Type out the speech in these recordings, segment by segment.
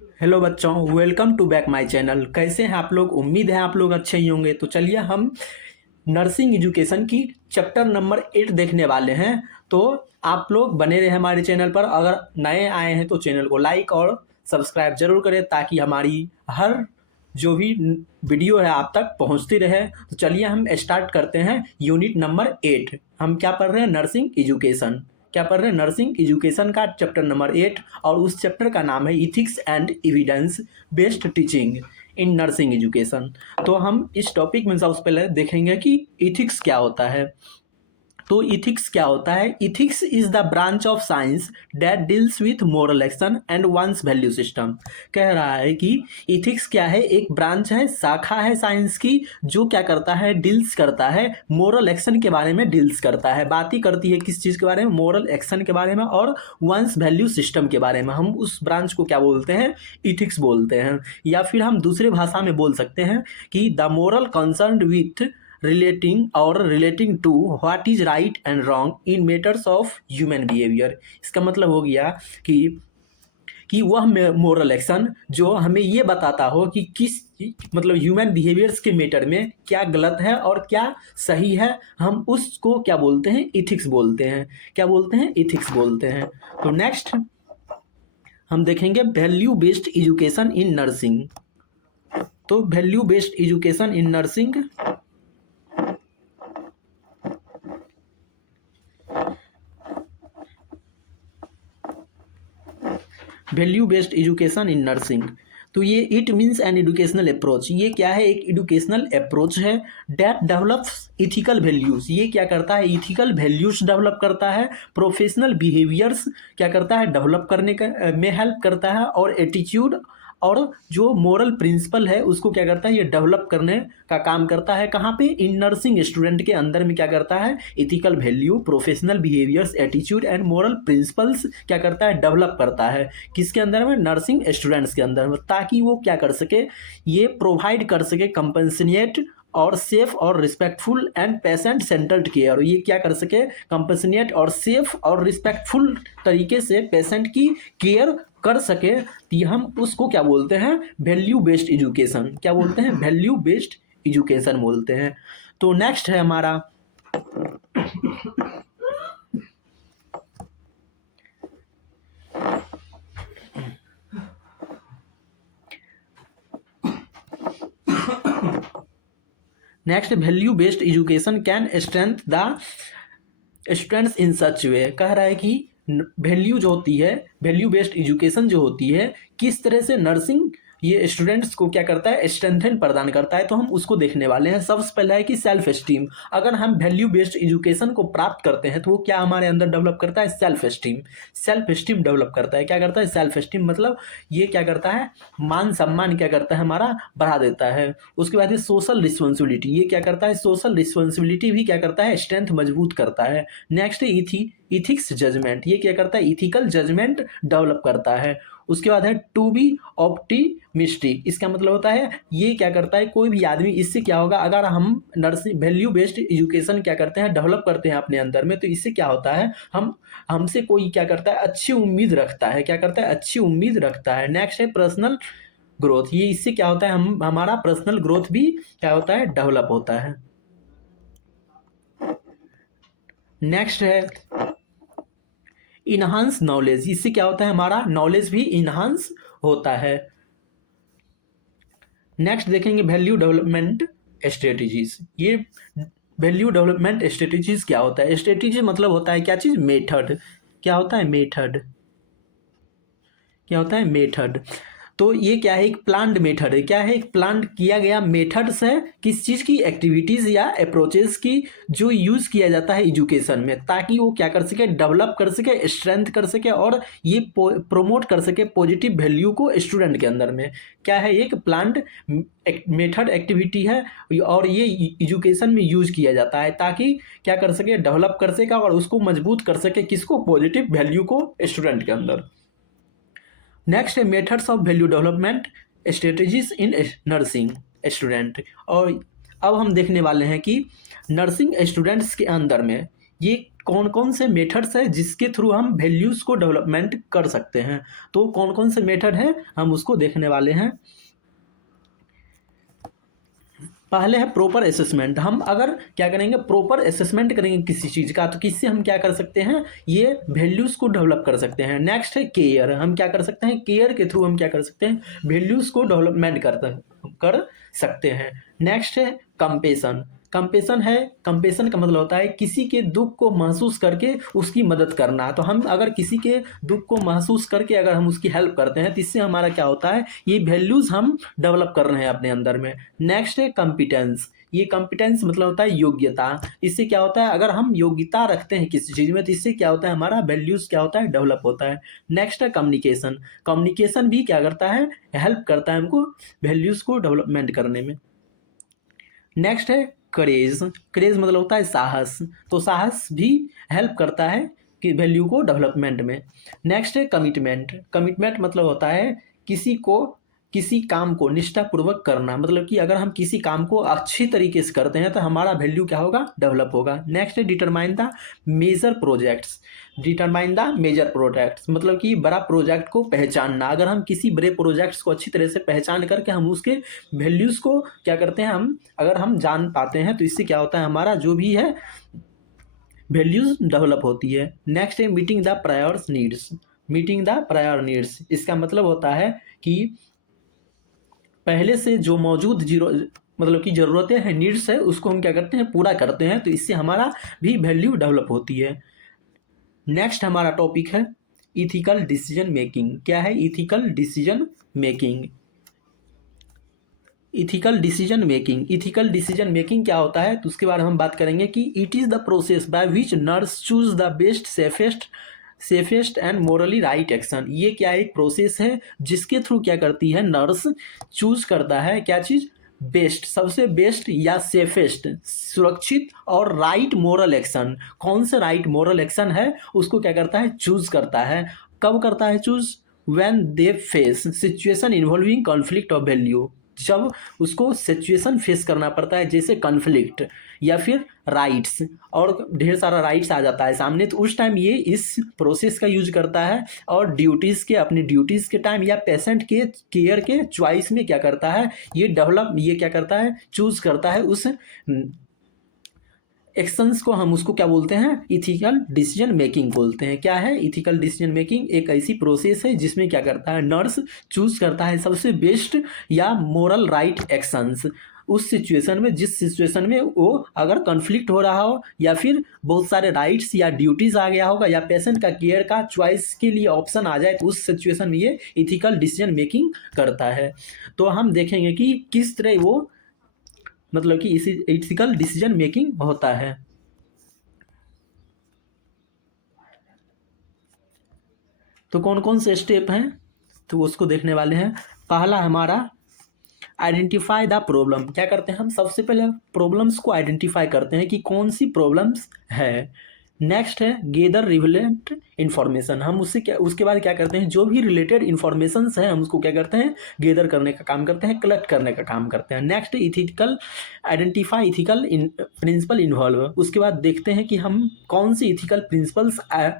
Hello बच्चों, welcome to back my channel. कैसे हैं आप लोग? उम्मीद है आप लोग अच्छे ही होंगे। तो चलिए हम नर्सिंग एजुकेशन की चैप्टर नंबर 8 देखने वाले हैं। तो आप लोग बने रहे हमारे चैनल पर। अगर नए आए हैं तो चैनल को लाइक और सब्सक्राइब जरूर करें ताकि हमारी हर जो भी वीडियो है आप तक पहुंचती रहे। तो चलिए हम स्टार्ट करते हैं यूनिट नंबर 8। हम क्या पढ़ रहे हैं? Nursing education. क्या पढ़ रहे हैं? नर्सिंग एजुकेशन का चैप्टर नंबर 8। और उस चैप्टर का नाम है ethics and evidence based teaching in nursing education. तो हम इस टॉपिक में सबसे पहले देखेंगे कि इथिक्स क्या होता है। तो इथिक्स क्या होता है? Ethics is the branch of science that deals with moral action and one's value system. कह रहा है कि इथिक्स क्या है? एक ब्रांच है, शाखा है साइंस की, जो क्या करता है? डील्स करता है मोरल एक्शन के बारे में। डील्स करता है, बात ही करती है किस चीज़ के बारे में? मोरल एक्शन के बारे में और वंस वैल्यू सिस्टम के बारे में। हम उस ब्रांच को क्या बोलते हैं? इथिक्स बोलते हैं। या फिर हम दूसरे भाषा में बोल सकते हैं कि the moral concern with relating to what is right and wrong in matters of human behaviour. इसका मतलब हो गया कि वह मोरल एक्शन जो हमें ये बताता हो कि किस मतलब ह्यूमन बिहेवियर्स के मैटर में क्या गलत है और क्या सही है, हम उसको क्या बोलते हैं? इथिक्स बोलते हैं। क्या बोलते हैं? इथिक्स बोलते हैं। तो नेक्स्ट हम देखेंगे value based education in nursing. तो value based education in nursing value based education in nursing. तो ये it means an educational approach. ये क्या है? एक एजुकेशनल अप्रोच है डैट डेवलप्स इथिकल वैल्यूज। ये क्या करता है? इथिकल वैल्यूज डेवलप करता है। प्रोफेशनल बिहेवियर्स क्या करता है? डेवलप करने का में हेल्प करता है। और एटीट्यूड और जो मोरल प्रिंसिपल है उसको क्या करता है? ये डेवलप करने का काम करता है। कहाँ पे? इन नर्सिंग स्टूडेंट के अंदर में क्या करता है? Ethical value, professional behaviours, attitude and moral principles क्या करता है? डेवलप करता है। किसके अंदर में? नर्सिंग स्टूडेंट्स के अंदर में, ताकि वो क्या कर सके? ये प्रोवाइड कर सके कंपनसेट और सेफ और respectful and patient centred care. ये क्या कर सके? कंपनसेट और सेफ और रिस्पेक्टफुल तरीके से पेशेंट की केयर कर सके। तो हम उसको क्या बोलते हैं? Value based education. क्या बोलते हैं? वैल्यू बेस्ड एजुकेशन बोलते हैं। तो नेक्स्ट है हमारा next value based education can strength the students in such way. कह रहा है कि वैल्यू जो होती है, वैल्यू बेस्ड एजुकेशन जो होती है, किस तरह से नर्सिंग ये स्टूडेंट्स को क्या करता है? स्ट्रेंथन प्रदान करता है। तो हम उसको देखने वाले हैं। सबसे पहला है कि सेल्फ एस्टीम। अगर हम वैल्यू बेस्ड एजुकेशन को प्राप्त करते हैं तो वो क्या हमारे अंदर डेवलप करता है? Self esteem. Self esteem develop करता है। क्या करता है? सेल्फ एस्टीम मतलब ये क्या करता है? मान सम्मान क्या करता है? हमारा बढ़ा देता है। उसके बाद सोशल रिस्पॉन्सिबिलिटी। ये क्या करता है? सोशल रिस्पॉन्सिबिलिटी भी क्या करता है? स्ट्रेंथ मजबूत करता है। नेक्स्ट है इथिक्स जजमेंट। ये क्या करता है? इथिकल जजमेंट डेवलप करता है। उसके बाद है टू बी ऑप्टिमिस्टिक। इसका मतलब होता है ये क्या करता है? कोई भी आदमी, इससे क्या होगा? अगर हम नर्सिंग वैल्यू बेस्ड एजुकेशन क्या करते हैं? डेवलप करते हैं अपने अंदर में, तो इससे क्या होता है? हमसे कोई क्या करता है? अच्छी उम्मीद रखता है। क्या करता है? अच्छी उम्मीद रखता है। नेक्स्ट है पर्सनल ग्रोथ। ये इससे क्या होता है? हमारा पर्सनल ग्रोथ भी क्या होता है? डेवलप होता है। नेक्स्ट है इनहांस नॉलेज। इससे क्या होता है? हमारा नॉलेज भी इनहांस होता है। नेक्स्ट देखेंगे वैल्यू डेवलपमेंट स्ट्रेटजीज। ये वैल्यू डेवलपमेंट स्ट्रेटजीज क्या होता है? स्ट्रेटजी मतलब होता है क्या चीज? मेथड। क्या होता है? मेथड। क्या होता है? मेथड। तो ये क्या है? एक प्लान्ड मेथड है। क्या है? एक प्लान किया गया मेथड्स है। किस चीज़ की? एक्टिविटीज़ या अप्रोचेस की, जो यूज़ किया जाता है एजुकेशन में, ताकि वो क्या कर सके? डेवलप कर सके, स्ट्रेंथ कर सके और ये प्रोमोट कर सके पॉजिटिव वैल्यू को स्टूडेंट के अंदर में। क्या है? एक प्लान्ड मेथड एक्टिविटी है और ये एजुकेशन में यूज किया जाता है ताकि क्या कर सके? डेवलप कर सके और उसको मजबूत कर सके। किसको? पॉजिटिव वैल्यू को स्टूडेंट के अंदर। नेक्स्ट है methods of value development strategies in nursing student. और अब हम देखने वाले हैं कि नर्सिंग स्टूडेंट्स के अंदर में ये कौन कौन से मेथड्स है जिसके थ्रू हम वैल्यूज़ को डेवलपमेंट कर सकते हैं। तो कौन कौन से मेथड है हम उसको देखने वाले हैं। पहले है प्रॉपर असेसमेंट। हम अगर क्या करेंगे, प्रॉपर असेसमेंट करेंगे किसी चीज़ का, तो किससे हम क्या कर सकते हैं, ये वैल्यूज़ को डेवलप कर सकते हैं। नेक्स्ट है केयर। हम क्या कर सकते हैं, केयर के थ्रू हम क्या कर सकते हैं, वैल्यूज़ को डेवलपमेंट कर सकते हैं। नेक्स्ट है कंपेशन। कंपेशन है, कंपेशन का मतलब होता है किसी के दुख को महसूस करके उसकी मदद करना। तो हम अगर किसी के दुख को महसूस करके अगर हम उसकी हेल्प करते हैं तो इससे हमारा क्या होता है, ये वैल्यूज़ हम डेवलप कर रहे हैं अपने अंदर में। नेक्स्ट है कॉम्पिटेंस। ये कॉम्पिटेंस मतलब होता है योग्यता। इससे क्या होता है, अगर हम योग्यता रखते हैं किसी चीज़ में तो इससे क्या होता है, हमारा वैल्यूज़ क्या होता है, डेवलप होता है। नेक्स्ट है कम्युनिकेशन। कम्युनिकेशन भी क्या करता है, हेल्प करता है हमको वैल्यूज़ को डेवलपमेंट करने में। नेक्स्ट है करेज। करेज मतलब होता है साहस। तो साहस भी हेल्प करता है कि वैल्यू को डेवलपमेंट में। नेक्स्ट है कमिटमेंट। कमिटमेंट मतलब होता है किसी काम को निष्ठापूर्वक करना। मतलब कि अगर हम किसी काम को अच्छी तरीके से करते हैं तो हमारा वैल्यू क्या होगा, डेवलप होगा। नेक्स्ट है determine the major projects. Determine the major projects मतलब कि बड़ा प्रोजेक्ट को पहचानना। अगर हम किसी बड़े प्रोजेक्ट्स को अच्छी तरह से पहचान करके हम उसके वैल्यूज़ को क्या करते हैं, हम अगर हम जान पाते हैं तो इससे क्या होता है, हमारा जो भी है वैल्यूज डेवलप होती है। नेक्स्ट है meeting the prior needs. Meeting the prior needs इसका मतलब होता है कि पहले से जो मौजूद मतलब कि ज़रूरतें हैं, नीड्स है, उसको हम क्या करते हैं, पूरा करते हैं। तो इससे हमारा भी वैल्यू डेवलप होती है। नेक्स्ट हमारा टॉपिक है इथिकल डिसीजन मेकिंग। क्या है ethical decision making. Ethical decision making, ethical decision making क्या होता है तो उसके बारे में हम बात करेंगे कि it is the process by which nurse choose the best safest and Morli right action. ये क्या एक प्रोसेस है जिसके थ्रू क्या करती है, नर्स चूज करता है क्या चीज़, बेस्ट, सबसे बेस्ट या सेफेस्ट, सुरक्षित और राइट मोरल एक्शन। कौन सा राइट मोरल एक्शन है उसको क्या करता है, चूज करता है। कब करता है choose, when they face situation involving conflict of value. जब उसको सिचुएशन फेस करना पड़ता है जैसे कॉन्फ्लिक्ट या फिर राइट्स, और ढेर सारा राइट्स आ जाता है सामने, तो उस टाइम ये इस प्रोसेस का यूज करता है। और ड्यूटीज़ के, अपनी ड्यूटीज़ के टाइम या पेशेंट के केयर के चॉइस में क्या करता है, ये क्या करता है, चूज करता है उस एक्शंस को। हम उसको क्या बोलते हैं, इथिकल डिसीजन मेकिंग बोलते हैं। क्या है इथिकल डिसीजन मेकिंग, एक ऐसी प्रोसेस है जिसमें क्या करता है, नर्स चूज करता है सबसे बेस्ट या मोरल राइट एक्शंस उस सिचुएशन में, जिस सिचुएशन में वो अगर कॉन्फ्लिक्ट हो रहा हो या फिर बहुत सारे राइट्स या ड्यूटीज़ आ गया होगा या पेशेंट का केयर का चॉइस के लिए ऑप्शन आ जाए, तो उस सिचुएशन में ये इथिकल डिसीजन मेकिंग करता है। तो हम देखेंगे कि किस तरह वो मतलब कि इसी इथिकल डिसीजन मेकिंग होता है। तो कौन कौन से स्टेप हैं तो उसको देखने वाले हैं। पहला हमारा आइडेंटिफाई द प्रॉब्लम। क्या करते हैं हम, सबसे पहले प्रॉब्लम्स को आइडेंटिफाई करते हैं कि कौन सी प्रॉब्लम्स है। नेक्स्ट है गेदर रिलेवेंट इन्फॉर्मेशन। हम उसके बाद क्या करते हैं, जो भी रिलेटेड इन्फॉर्मेशंस हैं हम उसको क्या करते हैं, गेदर करने का काम करते हैं, कलेक्ट करने का काम करते हैं। Next ethical identify ethical principle involve. उसके बाद देखते हैं कि हम कौन सी इथिकल प्रिंसिपल्स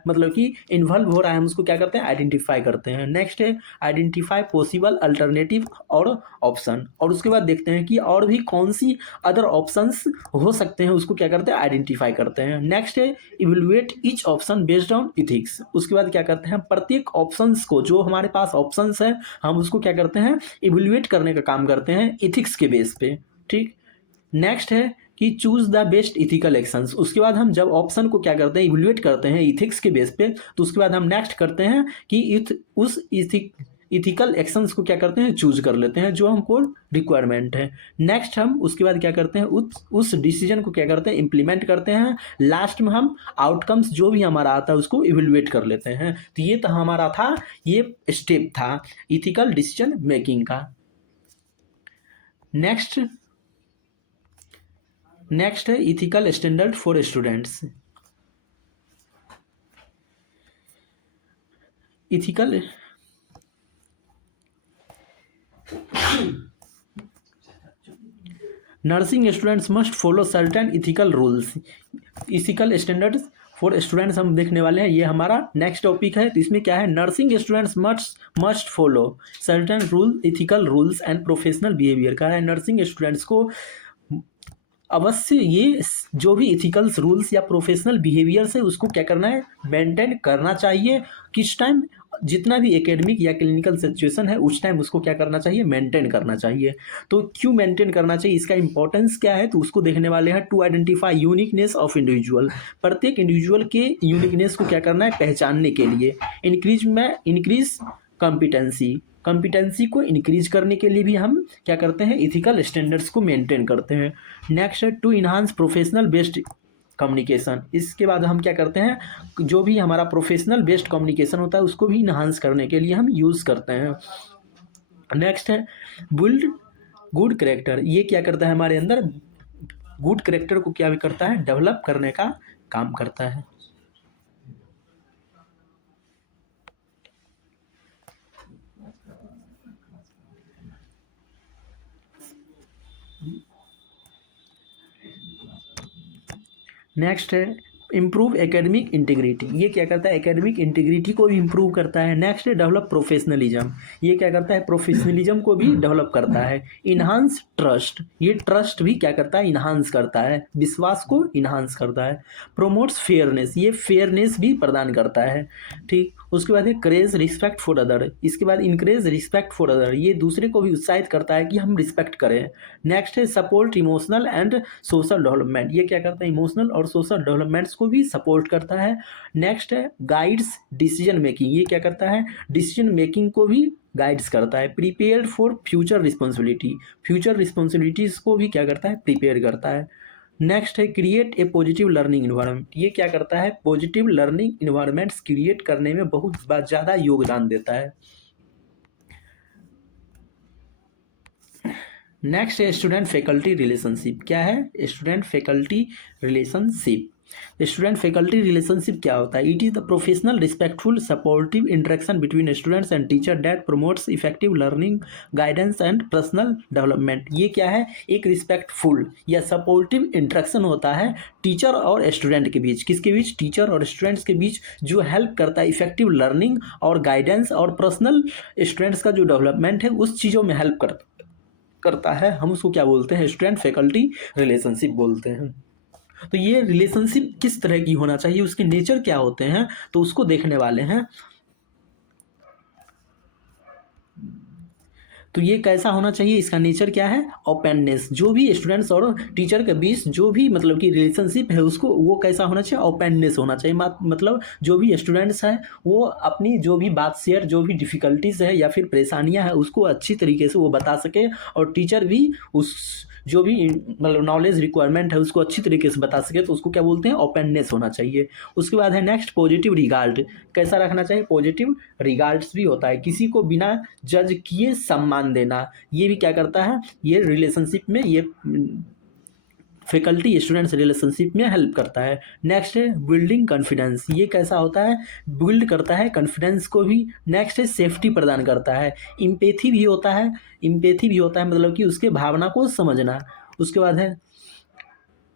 मतलब कि इन्वॉल्व हो रहा है, हम उसको क्या करते हैं, आइडेंटिफाई करते हैं। नेक्स्ट है आइडेंटिफाई पॉसिबल अल्टरनेटिव और ऑप्शन। और उसके बाद देखते हैं कि और भी कौन सी अदर ऑप्शंस हो सकते हैं, उसको क्या करते हैं, आइडेंटिफाई करते हैं। नेक्स्ट है evaluate each option based on ethics. उसके बाद क्या करते हैं, प्रत्येक ऑप्शंस को, जो हमारे पास ऑप्शंस है हम उसको क्या करते हैं, इवेलुएट करने का काम करते हैं इथिक्स के बेस पे। ठीक। नेक्स्ट है कि choose the best ethical actions. उसके बाद हम जब ऑप्शन को क्या करते हैं, इवेलुएट करते हैं इथिक्स के बेस पे, तो उसके बाद हम नेक्स्ट करते हैं कि उस इथिकल एक्शंस को क्या करते हैं, चूज कर लेते हैं जो हमको रिक्वायरमेंट है। नेक्स्ट हम उसके बाद क्या करते हैं, उस डिसीजन को क्या करते हैं, इम्प्लीमेंट करते हैं। लास्ट में हम आउटकम्स जो भी हमारा आता है उसको इवेलुएट कर लेते हैं। तो ये तो हमारा था, ये स्टेप था इथिकल डिसीजन मेकिंग का। नेक्स्ट है ethical standard for students. Ethical nursing students must follow certain ethical rules. Ethical standards for students हम देखने वाले हैं, ये हमारा नेक्स्ट टॉपिक है। तो इसमें क्या है, nursing students must follow certain rule, ethical rules and professional behaviour. कहा है नर्सिंग स्टूडेंट्स को अवश्य ये जो भी इथिकल्स रूल्स या प्रोफेशनल बिहेवियर्स है उसको क्या करना है, मेंटेन करना चाहिए। किस टाइम, जितना भी एकेडमिक या क्लिनिकल सिचुएशन है उस टाइम उसको क्या करना चाहिए, मेंटेन करना चाहिए। तो क्यों मेंटेन करना चाहिए, इसका इंपॉर्टेंस क्या है, तो उसको देखने वाले हैं। To identify uniqueness of individual, प्रत्येक इंडिविजुअल के यूनिकनेस को क्या करना है, पहचानने के लिए। इंक्रीज कॉम्पिटेंसी को इंक्रीज करने के लिए भी हम क्या करते हैं, इथिकल स्टैंडर्ड्स को मेंटेन करते हैं। नेक्स्ट है to enhance professional based communication. इसके बाद हम क्या करते हैं, जो भी हमारा प्रोफेशनल बेस्ड कम्युनिकेशन होता है उसको भी इन्हांस करने के लिए हम यूज़ करते हैं। नेक्स्ट है बिल्ड गुड करेक्टर। ये क्या करता है, हमारे अंदर गुड करेक्टर को क्या भी करता है, डेवलप करने का काम करता है। नेक्स्ट है इम्प्रूव एकेडमिक इंटीग्रिटी। ये क्या करता है, एकेडमिक इंटीग्रिटी को भी इम्प्रूव करता है। नेक्स्ट है डेवलप प्रोफेशनलिज्म। ये क्या करता है, प्रोफेशनलिज्म को भी डेवलप करता है। इन्हांस ट्रस्ट, ये ट्रस्ट भी क्या करता है, इन्हांस करता है, विश्वास को इन्हांस करता है। प्रोमोट्स फेयरनेस, ये फेयरनेस भी प्रदान करता है। ठीक, उसके बाद है करेज रिस्पेक्ट फॉर अदर। इसके बाद इनकरेज रिस्पेक्ट फॉर अदर, ये दूसरे को भी उत्साहित करता है कि हम रिस्पेक्ट करें। नेक्स्ट है support emotional and social development. ये क्या करता है, इमोशनल और सोशल डेवलपमेंट्स को भी सपोर्ट करता है। नेक्स्ट है गाइड्स डिसीजन मेकिंग। ये क्या करता है, डिसीजन मेकिंग को भी गाइड्स करता है। Prepare for future responsibility, future responsibilities को भी क्या करता है, प्रिपेयर करता है। नेक्स्ट है create a positive learning environment. ये क्या करता है, पॉजिटिव लर्निंग इन्वायरमेंट्स क्रिएट करने में बहुत ज़्यादा योगदान देता है। नेक्स्ट है स्टूडेंट फैकल्टी रिलेशनशिप। क्या है, student faculty relationship. Student faculty relationship क्या होता है, it is the professional respectful supportive interaction between students and teacher that promotes effective learning guidance and personal development. ये क्या है, एक रिस्पेक्टफुल या सपोर्टिव इंटरेक्शन होता है टीचर और स्टूडेंट के बीच। किसके बीच, टीचर और स्टूडेंट्स के बीच, जो हेल्प करता है इफेक्टिव लर्निंग और गाइडेंस और पर्सनल स्टूडेंट्स का जो डेवलपमेंट है उस चीज़ों में हेल्प करता है। हम उसको क्या बोलते हैं, स्टूडेंट फैकल्टी रिलेशनशिप बोलते हैं। तो ये रिलेशनशिप किस तरह की होना चाहिए, उसके नेचर क्या होते हैं, तो उसको देखने वाले हैं। तो ये कैसा होना चाहिए, इसका नेचर क्या है, ओपननेस। जो भी स्टूडेंट्स और टीचर के बीच जो भी मतलब कि रिलेशनशिप है उसको वो कैसा होना चाहिए, ओपननेस होना चाहिए। मतलब जो भी स्टूडेंट्स हैं वो अपनी जो भी बात शेयर, जो भी डिफ़िकल्टीज है या फिर परेशानियां हैं उसको अच्छी तरीके से वो बता सके, और टीचर भी उस जो भी मतलब नॉलेज रिक्वायरमेंट है उसको अच्छी तरीके से बता सके, तो उसको क्या बोलते हैं, ओपननेस होना चाहिए। उसके बाद है नेक्स्ट पॉजिटिव रिगार्ड। कैसा रखना चाहिए, पॉजिटिव रिगार्ड्स भी होता है, किसी को बिना जज किए सम्मान देना। ये भी क्या करता है, ये रिलेशनशिप में, ये फैकल्टी स्टूडेंट्स रिलेशनशिप में हेल्प करता है। नेक्स्ट है बिल्डिंग कॉन्फिडेंस। ये कैसा होता है, बिल्ड करता है कॉन्फिडेंस को भी। नेक्स्ट है सेफ्टी प्रदान करता है। इम्पैथी भी होता है, मतलब कि उसके भावना को समझना। उसके बाद है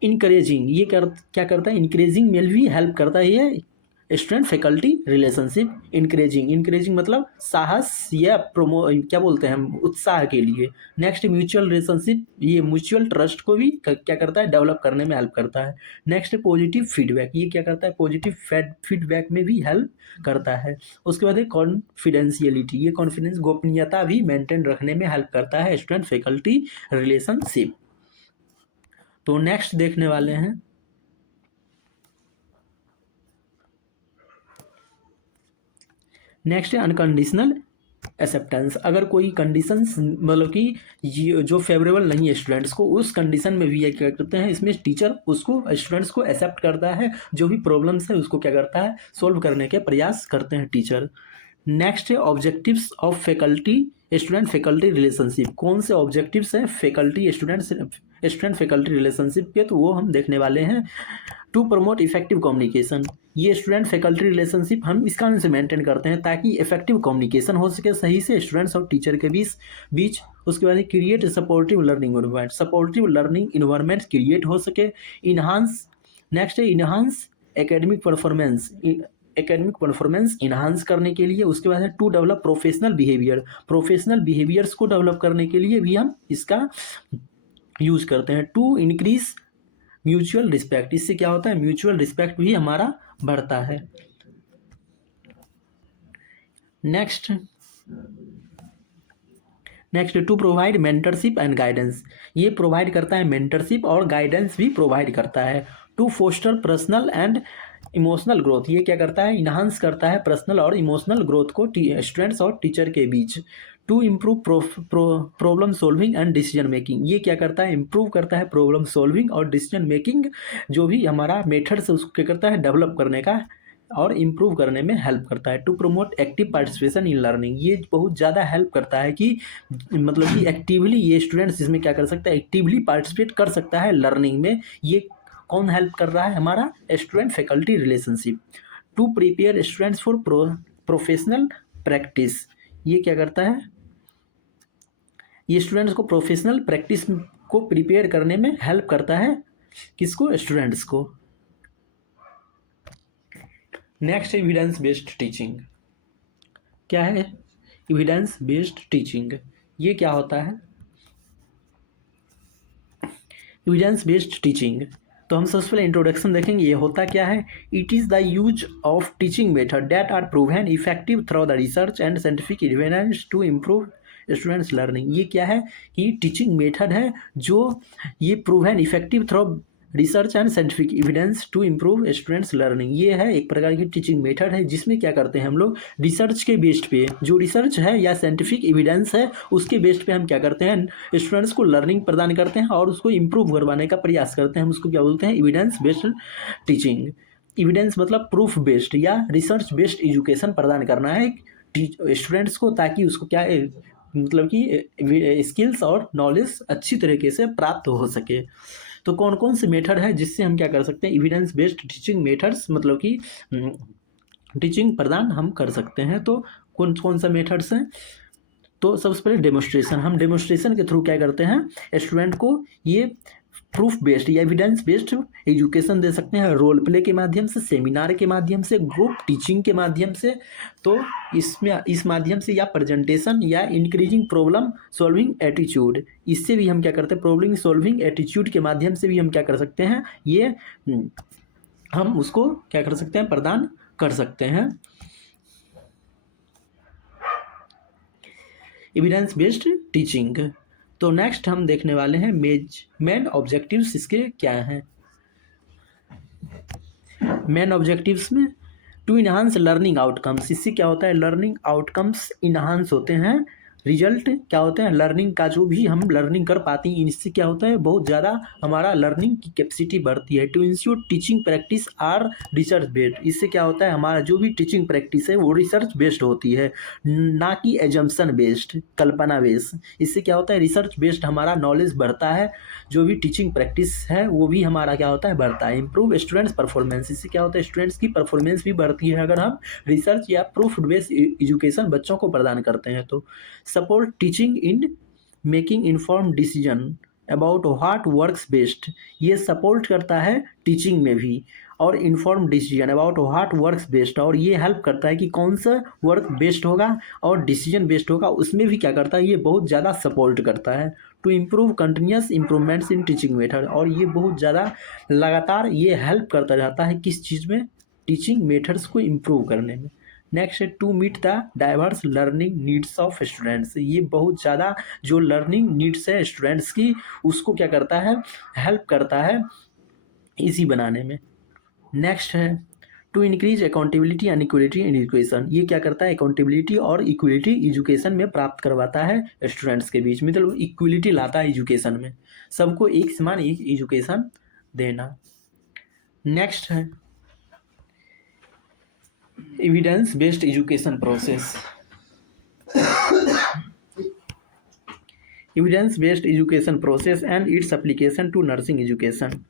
इनकरेजिंग। ये क्या करता है, इनकरेजिंग में भी हेल्प करता है ये स्टूडेंट फैकल्टी रिलेशनशिप। इनकरेजिंग मतलब साहस या क्या बोलते हैं हम, उत्साह के लिए। नेक्स्ट म्यूचुअल रिलेशनशिप, ये म्यूचुअल ट्रस्ट को भी क्या करता है, डेवलप करने में हेल्प करता है। Next positive feedback. ये क्या करता है, पॉजिटिव फीडबैक में भी हेल्प करता है। उसके बाद है कॉन्फिडेंशियलिटी। ये कॉन्फिडेंस, गोपनीयता भी मेंटेन रखने में हेल्प करता है स्टूडेंट फैकल्टी रिलेशनशिप। तो नेक्स्ट देखने वाले हैं नेक्स्ट है अनकंडीशनल एक्सेप्टेंस। अगर कोई कंडीशंस मतलब कि ये जो फेवरेबल नहीं है स्टूडेंट्स को, उस कंडीशन में भी ये क्या करते हैं, इसमें टीचर उसको स्टूडेंट्स को एक्सेप्ट करता है। जो भी प्रॉब्लम्स है उसको क्या करता है, सोल्व करने के प्रयास करते हैं टीचर। नेक्स्ट है objectives of faculty student faculty relationship. कौन से ऑब्जेक्टिव्स हैं फैकल्टी स्टूडेंट फैकल्टी रिलेशनशिप के, तो वो हम देखने वाले हैं। To promote effective communication. ये स्टूडेंट फैकल्टी रिलेशनशिप हम इस कारण से मेंटेन करते हैं ताकि इफेक्टिव कम्युनिकेशन हो सके सही से स्टूडेंट्स और टीचर के बीच। उसके बाद create supportive learning environment, supportive learning environment create हो सके। इन्हांस, नेक्स्ट है इन्हांस एकेडमिक परफॉर्मेंस इन्हांस करने के लिए। उसके बाद है टू डेवलप प्रोफेशनल बिहेवियर्स को डेवलप करने के लिए भी हम इसका यूज करते हैं। टू इंक्रीज म्यूचुअल रिस्पेक्ट, इससे क्या होता है, म्यूचुअल रिस्पेक्ट भी हमारा बढ़ता है। Next to provide mentorship and guidance, ये प्रोवाइड करता है मेंटरशिप और गाइडेंस भी प्रोवाइड करता है। To foster personal and emotional growth, ये क्या करता है, इन्हांस करता है पर्सनल और इमोशनल ग्रोथ को स्टूडेंट्स और टीचर के बीच। To improve problem solving and decision making, ये क्या करता है, इम्प्रूव करता है प्रॉब्लम सॉल्विंग और डिसीजन मेकिंग, जो भी हमारा मेथड्स है उसको क्या करता है, डेवलप करने का और इम्प्रूव करने में हेल्प करता है। To promote active participation in learning, ये बहुत ज़्यादा हेल्प करता है कि मतलब कि एक्टिवली ये स्टूडेंट्स इसमें क्या कर सकता है, एक्टिवली पार्टिसिपेट कर सकता है लर्निंग में। ये कौन हेल्प कर रहा है, हमारा student faculty relationship. To prepare students for professional practice, ये क्या करता है, ये स्टूडेंट्स को प्रोफेशनल प्रैक्टिस को प्रिपेयर करने में हेल्प करता है, किसको, स्टूडेंट्स को। नेक्स्ट एविडेंस बेस्ड टीचिंग, क्या है एविडेंस बेस्ड टीचिंग, ये क्या होता है एविडेंस बेस्ड टीचिंग। तो हम सबसे पहले इंट्रोडक्शन देखेंगे, ये होता क्या है। It is the use of teaching method that are proven effective through the research and scientific evidence to improve students learning, ये क्या है कि टीचिंग मेथड है जो ये proven effective through research and scientific evidence to improve students learning, ये है एक प्रकार की टीचिंग मेथड है जिसमें क्या करते हैं हम लोग, रिसर्च के बेस्ड पे, जो रिसर्च है या साइंटिफिक एविडेंस है उसके बेस्ड पे हम क्या करते हैं, स्टूडेंट्स को लर्निंग प्रदान करते हैं और उसको इम्प्रूव करवाने का प्रयास करते हैं। हम उसको क्या बोलते हैं, एविडेंस बेस्ड टीचिंग। एविडेंस मतलब प्रूफ बेस्ड या रिसर्च बेस्ड एजुकेशन प्रदान करना है स्टूडेंट्स को, ताकि उसको क्या मतलब कि स्किल्स और नॉलेज अच्छी तरीके से प्राप्त हो सके। तो कौन कौन से मेथड है जिससे हम क्या कर सकते हैं, एविडेंस बेस्ड टीचिंग मेथड्स मतलब कि टीचिंग प्रदान हम कर सकते हैं। तो कौन कौन सा मेथड्स हैं, तो सबसे पहले डेमोस्ट्रेशन, हम डेमोस्ट्रेशन के थ्रू क्या करते हैं, स्टूडेंट को ये प्रूफ बेस्ड या एविडेंस बेस्ड एजुकेशन दे सकते हैं, रोल प्ले के माध्यम से, सेमिनार के माध्यम से, ग्रुप टीचिंग के माध्यम से। तो इसमें इस माध्यम से या प्रेजेंटेशन या इंक्रीजिंग प्रॉब्लम सॉल्विंग एटीट्यूड, इससे भी हम क्या करते हैं, प्रॉब्लम सॉल्विंग एटीट्यूड के माध्यम से भी हम क्या कर सकते हैं, ये हम उसको क्या कर सकते हैं, प्रदान कर सकते हैं। Evidence based teaching. तो नेक्स्ट हम देखने वाले हैं मेन ऑब्जेक्टिव्स इसके क्या हैं। मेन ऑब्जेक्टिव्स में टू इन्हांस लर्निंग आउटकम्स, इससे क्या होता है, लर्निंग आउटकम्स इन्हांस होते हैं, रिजल्ट क्या होते हैं, लर्निंग का जो भी हम लर्निंग कर पाते हैं इससे क्या होता है, बहुत ज़्यादा हमारा लर्निंग की कैपेसिटी बढ़ती है। To ensure teaching practice are research based, इससे क्या होता है, हमारा जो भी टीचिंग प्रैक्टिस है वो रिसर्च बेस्ड होती है, ना कि एजम्पशन बेस्ड, कल्पना बेस्ड। इससे क्या होता है, रिसर्च बेस्ड हमारा नॉलेज बढ़ता है, जो भी टीचिंग प्रैक्टिस है वो भी हमारा क्या होता है, बढ़ता है। इंप्रूव स्टूडेंट्स परफॉर्मेंस, इससे क्या होता है, स्टूडेंट्स की परफॉर्मेंस भी बढ़ती है अगर हम रिसर्च या प्रूफ बेस्ड एजुकेशन बच्चों को प्रदान करते हैं तो। Support teaching in making informed decision about what works best, ये सपोर्ट करता है टीचिंग में भी, और inform decision about what works best, और ये हेल्प करता है कि कौन सा वर्क बेस्ट होगा और डिसीजन बेस्ट होगा, उसमें भी क्या करता है, ये बहुत ज़्यादा सपोर्ट करता है। To improve continuous improvements in teaching method, और ये बहुत ज़्यादा लगातार ये हेल्प करता रहता है किस चीज़ में, टीचिंग मेथड्स को इम्प्रूव करने में। नेक्स्ट है to meet the diverse learning needs of students, ये बहुत ज़्यादा जो लर्निंग नीड्स है स्टूडेंट्स की उसको क्या करता है, हेल्प करता है इजी बनाने में। नेक्स्ट है to increase accountability and equality in education, ये क्या करता है, अकाउंटेबिलिटी और इक्वलिटी एजुकेशन में प्राप्त करवाता है स्टूडेंट्स के बीच, मतलब इक्वलिटी लाता है एजुकेशन में, सबको एक समान एक एजुकेशन देना। नेक्स्ट है evidence based education process. Evidence based education process and its application to nursing education.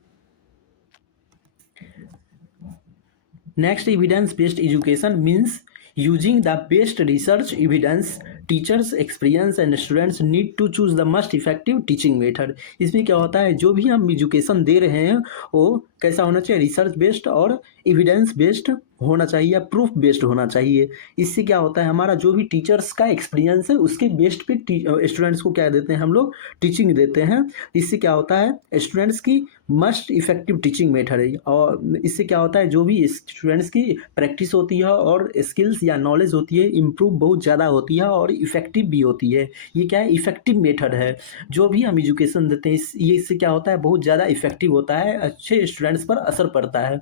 Next, evidence based education means using the best research evidence teachers experience and students need to choose the most effective teaching method. इसमें क्या होता है, जो भी हम education दे रहे हैं वो कैसा होना चाहिए, रिसर्च बेस्ड और एविडेंस बेस्ड होना चाहिए या प्रूफ बेस्ड होना चाहिए। इससे क्या होता है, हमारा जो भी टीचर्स का एक्सपीरियंस है उसके बेस्ड पे स्टूडेंट्स को क्या देते हैं हम लोग, टीचिंग देते हैं। इससे क्या होता है, स्टूडेंट्स की मस्ट इफेक्टिव टीचिंग मेथड है। और इससे क्या होता है, जो भी स्टूडेंट्स की प्रैक्टिस होती है और स्किल्स या नॉलेज होती है इम्प्रूव बहुत ज़्यादा होती है और इफेक्टिव भी होती है। ये क्या है, इफेक्टिव मेथड है। जो भी हम एजुकेशन देते हैं ये इससे क्या होता है, बहुत ज़्यादा इफेक्टिव होता है, अच्छे स्टूडेंट्स पर असर पड़ता है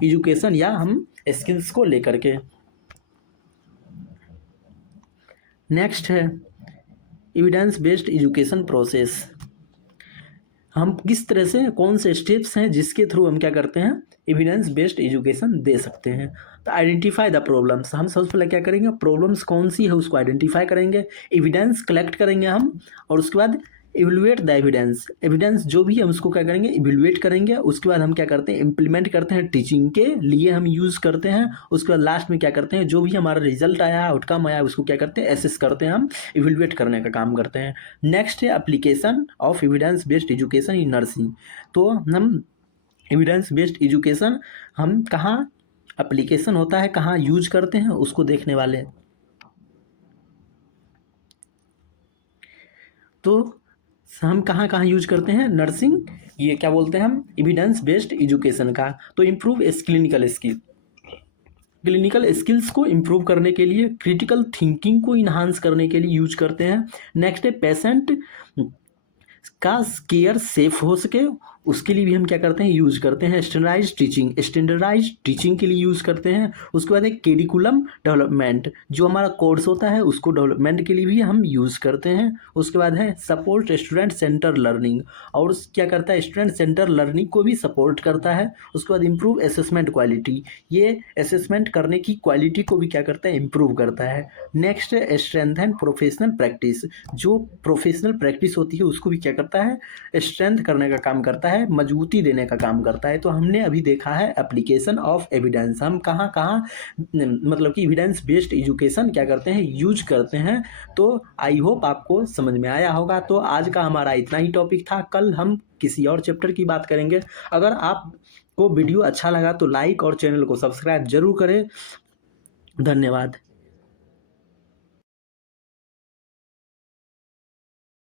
एजुकेशन या हम स्किल्स को लेकर के। नेक्स्ट है एविडेंस बेस्ड एजुकेशन प्रोसेस। हम किस तरह से, कौन से स्टेप्स हैं जिसके थ्रू हम क्या करते हैं, एविडेंस बेस्ड एजुकेशन दे सकते हैं। तो आइडेंटिफाई द प्रॉब्लम्स, हम सबसे पहले क्या करेंगे, प्रॉब्लम्स कौन सी है उसको आइडेंटिफाई करेंगे, एविडेंस कलेक्ट करेंगे हम, और उसके बाद इवेलुएट द एविडेंस, एविडेंस जो भी है हम उसको क्या करेंगे, इवेलुएट करेंगे। उसके बाद हम क्या करते हैं, इम्प्लीमेंट करते हैं, टीचिंग के लिए हम यूज़ करते हैं। उसके बाद लास्ट में क्या करते हैं, जो भी हमारा रिजल्ट आया, आउटकम आया, उसको क्या करते हैं, एसेस करते हैं, हम इवेलुएट करने का काम करते हैं। नेक्स्ट है application of evidence based education in nursing. तो हम एविडेंस बेस्ड एजुकेशन हम कहाँ एप्लीकेशन होता है, कहाँ यूज करते हैं, उसको देखने वाले। तो हम कहाँ कहाँ यूज करते हैं, नर्सिंग, ये क्या बोलते हैं हम, एविडेंस बेस्ड एजुकेशन का। तो इम्प्रूव क्लिनिकल स्किल्स को इम्प्रूव करने के लिए, क्रिटिकल थिंकिंग को इन्हांस करने के लिए यूज करते हैं। नेक्स्ट है पेशेंट का केयर सेफ हो सके उसके लिए भी हम क्या करते हैं, यूज करते हैं। स्टैंडर्डाइज टीचिंग के लिए यूज करते हैं। उसके बाद एक करिकुलम डेवलपमेंट, जो हमारा कोर्स होता है उसको डेवलपमेंट के लिए भी हम यूज करते हैं। उसके बाद है सपोर्ट स्टूडेंट सेंटर लर्निंग, और क्या करता है, स्टूडेंट सेंटर लर्निंग को भी सपोर्ट करता है। उसके बाद इम्प्रूव असेसमेंट क्वालिटी, ये असेसमेंट करने की क्वालिटी को भी क्या करता है, इम्प्रूव करता है। नेक्स्ट है स्ट्रेंथन प्रोफेशनल प्रैक्टिस, जो प्रोफेशनल प्रैक्टिस होती है उसको भी क्या करता है, स्ट्रेंथ करने का काम करता है, मजबूती देने का काम करता है। तो हमने अभी देखा है एप्लीकेशन ऑफ एविडेंस, हम कहाँ कहाँ मतलब कि एविडेंस बेस्ड एजुकेशन क्या करते हैं, यूज करते हैं। तो आई होप आपको समझ में आया होगा। तो आज का हमारा इतना ही टॉपिक था, कल हम किसी और चैप्टर की बात करेंगे। अगर आपको वीडियो अच्छा लगा तो लाइक और चैनल को सब्सक्राइब जरूर करें। धन्यवाद।